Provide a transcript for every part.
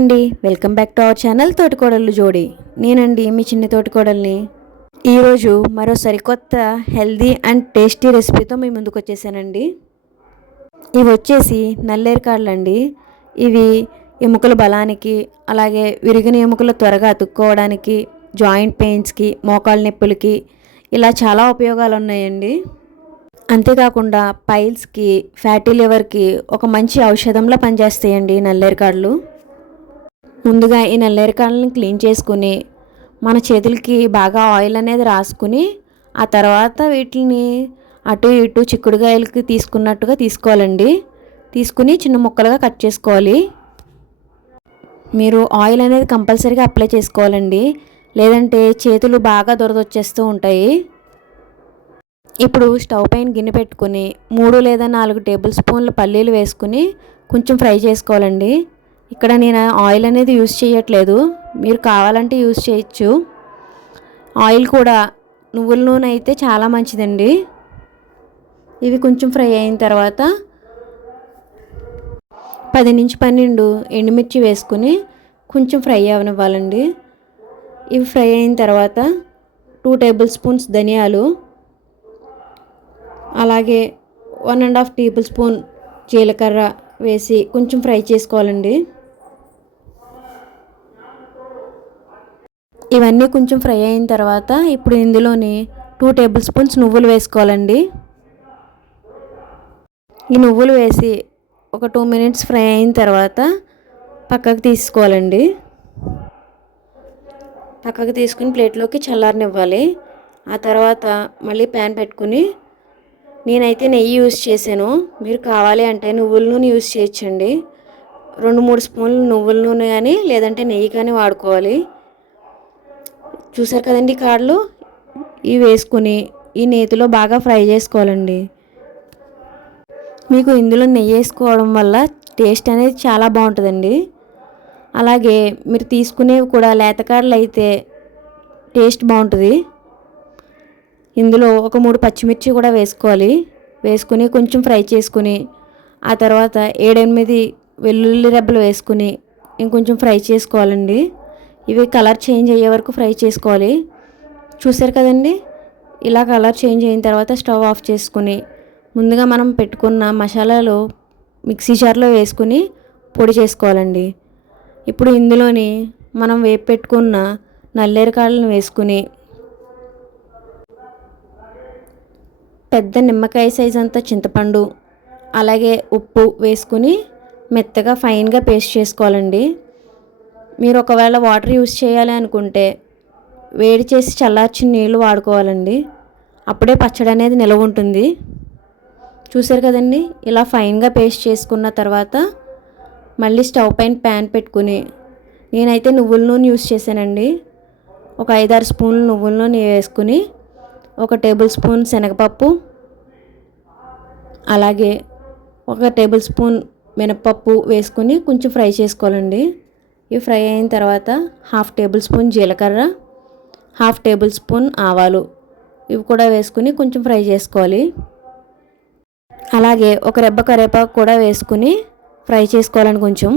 Hi అండి, welcome back to our channel తోటికోడళ్ళు జోడి. నేనండి మీ చిన్ని తోటికోడల్ని. ఈరోజు మరో సరికొత్త హెల్దీ అండ్ టేస్టీ రెసిపీతో మీ ముందుకు వచ్చేసానండి. ఇవి వచ్చేసి నల్లేరుకాడలండి. ఇవి ఎముకల బలానికి, అలాగే విరిగిన ఎముకలు త్వరగా అతుక్కోవడానికి, జాయింట్ పెయిన్స్కి, మోకాళ్ళ నొప్పులకి ఇలా చాలా ఉపయోగాలు ఉన్నాయండి. అంతేకాకుండా పైల్స్కి, ఫ్యాటీ లివర్కి ఒక మంచి ఔషధంలా పనిచేస్తాయండి నల్లేరుకాడలు. ముందుగా ఈ నల్లేరుకాడలను క్లీన్ చేసుకుని మన చేతులకి బాగా ఆయిల్ అనేది రాసుకుని, ఆ తర్వాత వీటిని అటు ఇటు చిక్కుడుకాయలకి తీసుకున్నట్టుగా తీసుకోవాలండి. తీసుకుని చిన్న ముక్కలుగా కట్ చేసుకోవాలి. మీరు ఆయిల్ అనేది కంపల్సరీగా అప్లై చేసుకోవాలండి, లేదంటే చేతులు బాగా దురదొచ్చేస్తూ ఉంటాయి. ఇప్పుడు స్టవ్ పైన గిన్నె పెట్టుకుని 3 లేదా 4 టేబుల్ స్పూన్ల పల్లీలు వేసుకుని కొంచెం ఫ్రై చేసుకోవాలండి. ఇక్కడ నేను ఆయిల్ అనేది యూస్ చేయట్లేదు, మీరు కావాలంటే యూస్ చేయొచ్చు. ఆయిల్ కూడా నువ్వుల నూనె అయితే చాలా మంచిదండి. ఇవి కొంచెం ఫ్రై అయిన తర్వాత 10 నుంచి 12 ఎండుమిర్చి వేసుకుని కొంచెం ఫ్రై అవనివ్వాలండి. ఇవి ఫ్రై అయిన తర్వాత 2 టేబుల్ స్పూన్స్ ధనియాలు, అలాగే 1.5 టేబుల్ స్పూన్ జీలకర్ర వేసి కొంచెం ఫ్రై చేసుకోవాలండి. ఇవన్నీ కొంచెం ఫ్రై అయిన తర్వాత ఇప్పుడు ఇందులోని 2 టేబుల్ స్పూన్స్ నువ్వులు వేసుకోవాలండి. ఈ నువ్వులు వేసి ఒక 2 మినిట్స్ ఫ్రై అయిన తర్వాత పక్కకు తీసుకోవాలండి. పక్కకు తీసుకుని ప్లేట్లోకి చల్లారనివ్వాలి. ఆ తర్వాత మళ్ళీ ప్యాన్ పెట్టుకుని నేనైతే నెయ్యి యూస్ చేశాను, మీరు కావాలి అంటే నువ్వుల నూనె యూస్ చేయొచ్చండి. 2-3 స్పూన్లు నువ్వుల నూనె కానీ లేదంటే నెయ్యి కానీ వాడుకోవాలి. చూసారు కదండి కాడలు, ఇవి వేసుకుని ఈ నేతిలో బాగా ఫ్రై చేసుకోవాలండి. మీకు ఇందులో నెయ్యి వేసుకోవడం వల్ల టేస్ట్ అనేది చాలా బాగుంటుందండి. అలాగే మీరు తీసుకునేవి కూడా లేత కాడలు అయితే టేస్ట్ బాగుంటుంది. ఇందులో ఒక 3 పచ్చిమిర్చి కూడా వేసుకోవాలి. వేసుకుని కొంచెం ఫ్రై చేసుకుని ఆ తర్వాత 7-8 వెల్లుల్లి రెబ్బలు వేసుకుని ఇంకొంచెం ఫ్రై చేసుకోవాలండి. ఇవి కలర్ చేంజ్ అయ్యే వరకు ఫ్రై చేసుకోవాలి. చూసారు కదండి, ఇలా కలర్ చేంజ్ అయిన తర్వాత స్టవ్ ఆఫ్ చేసుకుని ముందుగా మనం పెట్టుకున్న మసాలాలు మిక్సీ జార్లో వేసుకుని పొడి చేసుకోవాలండి. ఇప్పుడు ఇందులోని మనం వేపు పెట్టుకున్న నల్లేరుకాడలను వేసుకుని పెద్ద నిమ్మకాయ సైజ్ అంతా చింతపండు, అలాగే ఉప్పు వేసుకుని మెత్తగా ఫైన్గా పేస్ట్ చేసుకోవాలండి. మీరు ఒకవేళ వాటర్ యూస్ చేయాలి అనుకుంటే వేడి చేసి చల్లార్చిన నీళ్ళు వాడుకోవాలండి, అప్పుడే పచ్చడి అనేది నిలవ ఉంటుంది. చూసారు కదండి, ఇలా ఫైన్గా పేస్ట్ చేసుకున్న తర్వాత మళ్ళీ స్టవ్ పైన ప్యాన్ పెట్టుకుని నేనైతే నువ్వుల నూనె యూస్ చేశానండి. ఒక 5-6 స్పూన్లు నువ్వుల నూనె వేసుకుని 1 టేబుల్ స్పూన్ శనగపప్పు, అలాగే 1 టేబుల్ స్పూన్ మినపప్పు వేసుకుని కొంచెం ఫ్రై చేసుకోవాలండి. ఇవి ఫ్రై అయిన తర్వాత 1/2 టేబుల్ స్పూన్ జీలకర్ర, 1/2 టేబుల్ స్పూన్ ఆవాలు ఇవి కూడా వేసుకుని కొంచెం ఫ్రై చేసుకోవాలి. అలాగే ఒక రెబ్బ కరివేపాకు కూడా వేసుకుని ఫ్రై చేసుకోవాలని కొంచెం.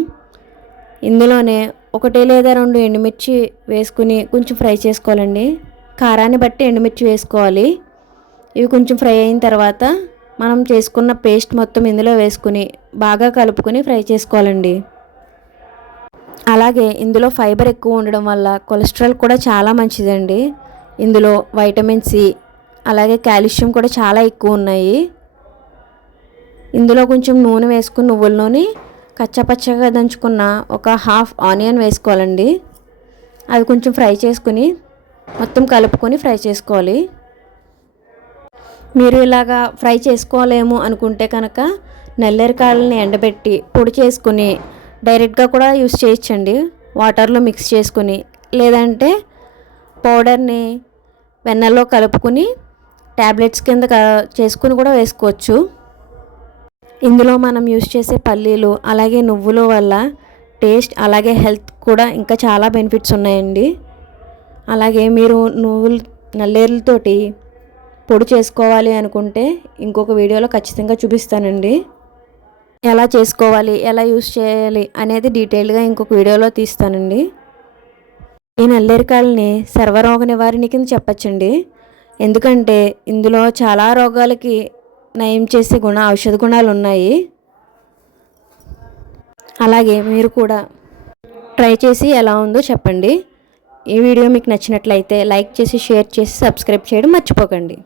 ఇందులోనే 1 లేదా 2 ఎండుమిర్చి వేసుకుని కొంచెం ఫ్రై చేసుకోవాలండి. కారాన్ని బట్టి ఎండుమిర్చి వేసుకోవాలి. ఇవి కొంచెం ఫ్రై అయిన తర్వాత మనం చేసుకున్న పేస్ట్ మొత్తం ఇందులో వేసుకుని బాగా కలుపుకొని ఫ్రై చేసుకోవాలండి. అలాగే ఇందులో ఫైబర్ ఎక్కువ ఉండడం వల్ల కొలెస్ట్రాల్ కూడా చాలా మంచిదండి. ఇందులో వైటమిన్ సి, అలాగే కాల్షియం కూడా చాలా ఎక్కువ ఉన్నాయి. ఇందులో కొంచెం నూనె వేసుకుని నువ్వుల నూనె కచ్చాపచ్చగా దంచుకున్న ఒక 1/2 ఆనియన్ వేసుకోవాలండి. అది కొంచెం ఫ్రై చేసుకుని మొత్తం కలుపుకొని ఫ్రై చేసుకోవాలి. మీరు ఇలాగా ఫ్రై చేసుకోలేము అనుకుంటే కనుక నల్లేరుకాడలని ఎండబెట్టి పొడి చేసుకుని డైరెక్ట్గా కూడా యూస్ చేయొచ్చండి, వాటర్లో మిక్స్ చేసుకుని. లేదంటే పౌడర్ని వెన్నలో కలుపుకొని ట్యాబ్లెట్స్ కింద చేసుకుని కూడా వేసుకోవచ్చు. ఇందులో మనం యూస్ చేసే పల్లీలు అలాగే నువ్వుల వల్ల టేస్ట్ అలాగే హెల్త్ కూడా ఇంకా చాలా బెనిఫిట్స్ ఉన్నాయండి. అలాగే మీరు నల్లేరులతోటి పొడి చేసుకోవాలి అనుకుంటే ఇంకొక వీడియోలో ఖచ్చితంగా చూపిస్తానండి. ఎలా చేసుకోవాలి, ఎలా యూస్ చేయాలి అనేది డీటెయిల్గా ఇంకొక వీడియోలో తీస్తానండి. ఈ నల్లేరికాయలని సర్వరోగ నివారణ కింద చెప్పచ్చండి. ఎందుకంటే ఇందులో చాలా రోగాలకి నయం చేసే ఔషధ గుణాలు ఉన్నాయి. అలాగే మీరు కూడా ట్రై చేసి ఎలా ఉందో చెప్పండి. ఈ వీడియో మీకు నచ్చినట్లయితే లైక్ చేసి, షేర్ చేసి, సబ్స్క్రైబ్ చేయడం మర్చిపోకండి.